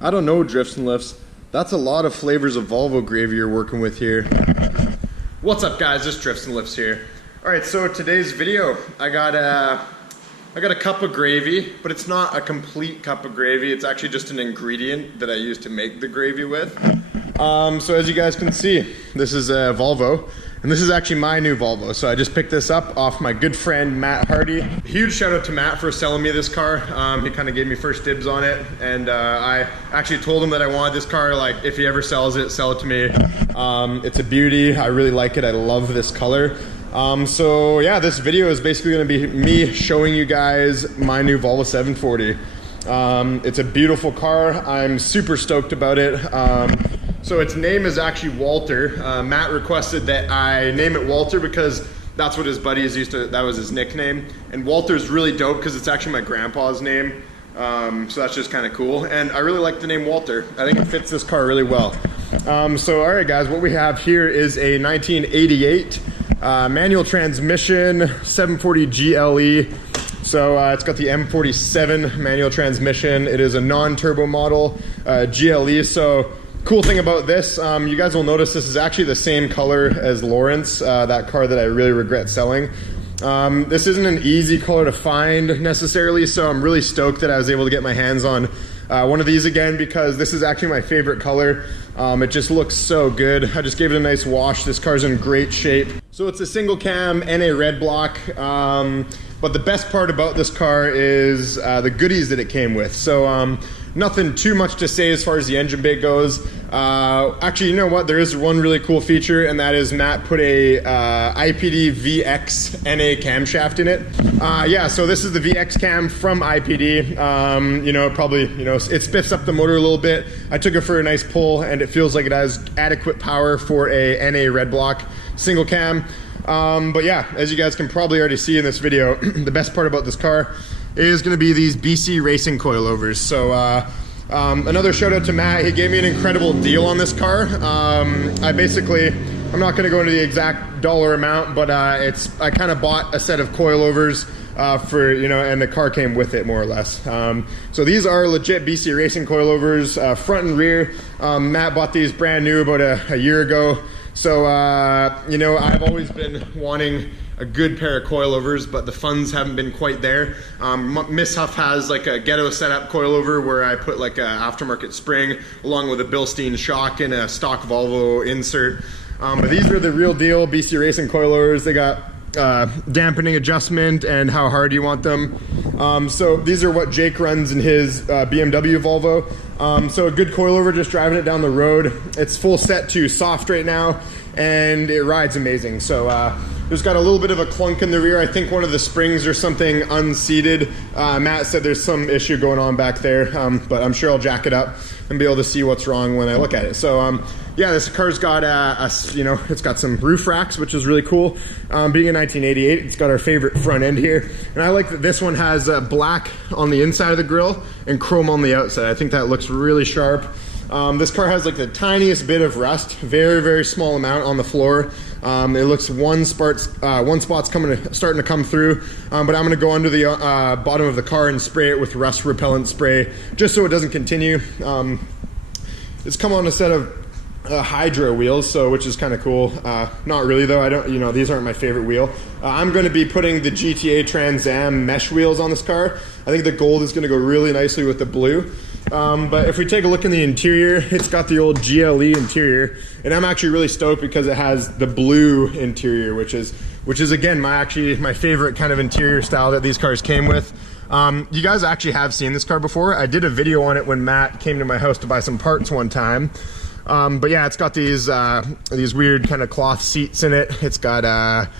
I don't know, drifts and lifts. That's a lot of flavors of Volvo gravy you're working with here. What's up, guys? This Drifts and Lifts here. All right, so today's video, I got a cup of gravy, but it's not a complete cup of gravy. It's actually just an ingredient that I use to make the gravy with. So as you guys can see, this is a Volvo, and this is actually my new Volvo. So I just picked this up off my good friend, Matt Hardy. Huge shout out to Matt for selling me this car. He kind of gave me first dibs on it, and I actually told him that I wanted this car, like, if he ever sells it, sell it to me. It's a beauty. I really like it. I love this color. So yeah, this video is basically going to be me showing you guys my new Volvo 740. It's a beautiful car. I'm super stoked about it. So its name is actually Walter. Matt requested that I name it Walter because that's what his buddies used to, that was his nickname. And Walter's really dope because it's actually my grandpa's name. So that's just kind of cool. And I really like the name Walter. I think it fits this car really well. So all right, guys, what we have here is a 1988 manual transmission 740 GLE. So it's got the M47 manual transmission. It is a non-turbo model GLE. So cool thing about this, you guys will notice this is actually the same color as Lawrence, that car that I really regret selling. This isn't an easy color to find necessarily, so I'm really stoked that I was able to get my hands on one of these again, because this is actually my favorite color. It just looks so good. I just gave it a nice wash. This car's in great shape. So it's a single cam NA red block, but the best part about this car is the goodies that it came with. So nothing too much to say as far as the engine bay goes. Actually, you know what? There is one really cool feature, and that is Matt put a IPD VX NA camshaft in it. Yeah, so this is the VX cam from IPD. You know, probably, you know, it spiffs up the motor a little bit. I took it for a nice pull, and it feels like it has adequate power for a NA red block single cam. But yeah, as you guys can probably already see in this video, the best part about this car is going to be these BC racing coilovers. So another shout out to Matt. He gave me an incredible deal on this car. I'm not going to go into the exact dollar amount, but I kind of bought a set of coilovers for, you know, and the car came with it more or less. So these are legit BC racing coilovers, front and rear. Matt bought these brand new about a year ago. So, you know, I've always been wanting a good pair of coilovers, but the funds haven't been quite there. Miss Huff has like a ghetto setup coilover where I put like a aftermarket spring along with a Bilstein shock and a stock Volvo insert. But these are the real deal BC Racing coilovers. They got dampening adjustment and how hard you want them. So these are what Jake runs in his BMW Volvo. So a good coilover, just driving it down the road. It's full set to soft right now, and it rides amazing. So there's got a little bit of a clunk in the rear. I think one of the springs or something unseated. Matt said there's some issue going on back there, but I'm sure I'll jack it up and be able to see what's wrong when I look at it. So yeah, this car's got you know, it's got some roof racks, which is really cool. Being a 1988, it's got our favorite front end here. And I like that this one has black on the inside of the grille and chrome on the outside. I think that looks really sharp. This car has like the tiniest bit of rust, very, very small amount on the floor. It looks one spot's starting to come through, but I'm going to go under the bottom of the car and spray it with rust repellent spray just so it doesn't continue. It's come on a set of Hydra wheels, so which is kind of cool. Not really though. I don't, you know, these aren't my favorite wheel. I'm going to be putting the GTA Trans Am mesh wheels on this car. I think the gold is going to go really nicely with the blue. But if we take a look in the interior, it's got the old GLE interior, and I'm actually really stoked because it has the blue interior, which is again my favorite kind of interior style that these cars came with. You guys actually have seen this car before. I did a video on it when Matt came to my house to buy some parts one time. But yeah, it's got these weird kind of cloth seats in it. It's got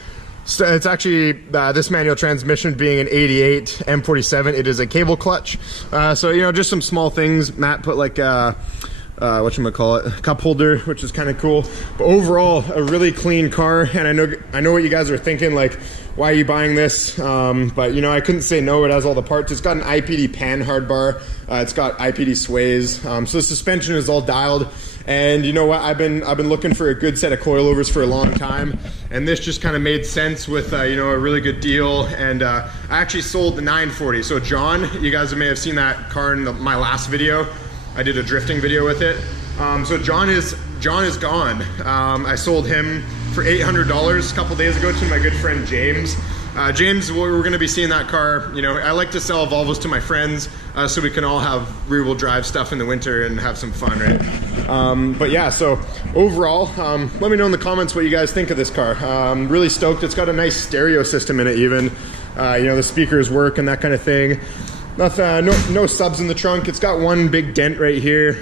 so it's actually this manual transmission being an 88 M47. It is a cable clutch. So you know, just some small things. Matt put like whatchamacallit, a cup holder, which is kind of cool. But overall, a really clean car. And I know what you guys are thinking, like, why are you buying this? But you know, I couldn't say no. It has all the parts. It's got an IPD pan hard bar. It's got IPD sways. So the suspension is all dialed. And you know what? I've been looking for a good set of coilovers for a long time, and this just kind of made sense with you know, a really good deal. And I actually sold the 940. So John, you guys may have seen that car in my last video. I did a drifting video with it. So John is gone. I sold him for $800 a couple days ago to my good friend James. James, we're going to be seeing that car. You know, I like to sell Volvos to my friends so we can all have rear-wheel drive stuff in the winter and have some fun, right? But yeah, so overall, let me know in the comments what you guys think of this car. Really stoked. It's got a nice stereo system in it even. You know, the speakers work and that kind of thing. No subs in the trunk. It's got one big dent right here,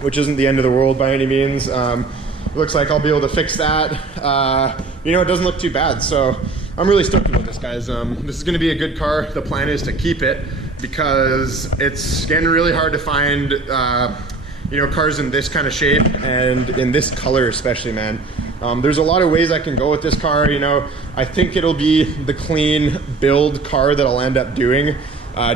which isn't the end of the world by any means. Looks like I'll be able to fix that. You know, it doesn't look too bad, so I'm really stoked about this, guys. This is going to be a good car. The plan is to keep it because it's getting really hard to find, you know, cars in this kind of shape and in this color especially, man. There's a lot of ways I can go with this car. You know, I think it'll be the clean build car that I'll end up doing,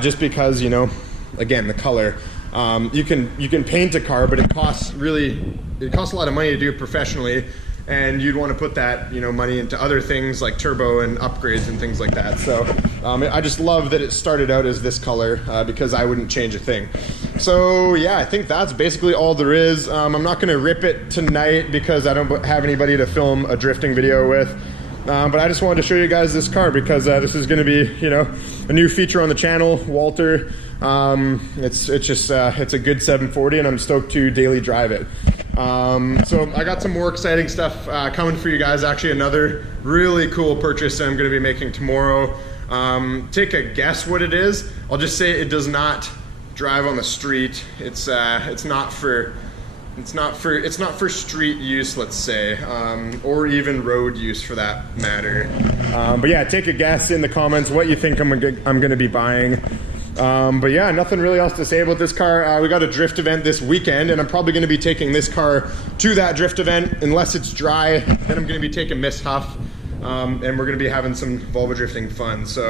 just because, you know, again, the color. You can paint a car, but it costs a lot of money to do it professionally, and you'd want to put that, you know, money into other things like turbo and upgrades and things like that. So I just love that it started out as this color, because I wouldn't change a thing. So yeah, I think that's basically all there is. I'm not going to rip it tonight because I don't have anybody to film a drifting video with. But I just wanted to show you guys this car because this is going to be, you know, a new feature on the channel, Walter. It's a good 740 and I'm stoked to daily drive it. So I got some more exciting stuff coming for you guys. Actually, another really cool purchase I'm going to be making tomorrow. Take a guess what it is. I'll just say it does not drive on the street. It's not for street use, let's say, or even road use for that matter. But yeah, take a guess in the comments what you think I'm going to be buying. But yeah, nothing really else to say about this car. We got a drift event this weekend, and I'm probably going to be taking this car to that drift event. Unless it's dry, then I'm going to be taking Miss Huff, and we're going to be having some Volvo drifting fun. So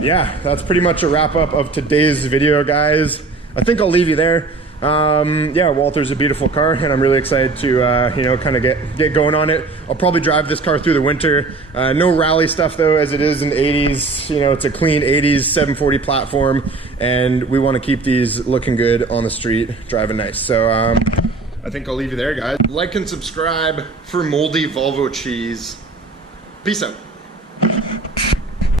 yeah, that's pretty much a wrap up of today's video, guys. I think I'll leave you there. Yeah, Walter's a beautiful car and I'm really excited to you know, kind of get going on it. I'll probably drive this car through the winter. No rally stuff though, as it is an 80s, you know, it's a clean 80s 740 platform, and we want to keep these looking good on the street, driving nice. So I think I'll leave you there, guys. Like and subscribe for moldy Volvo cheese. Peace out.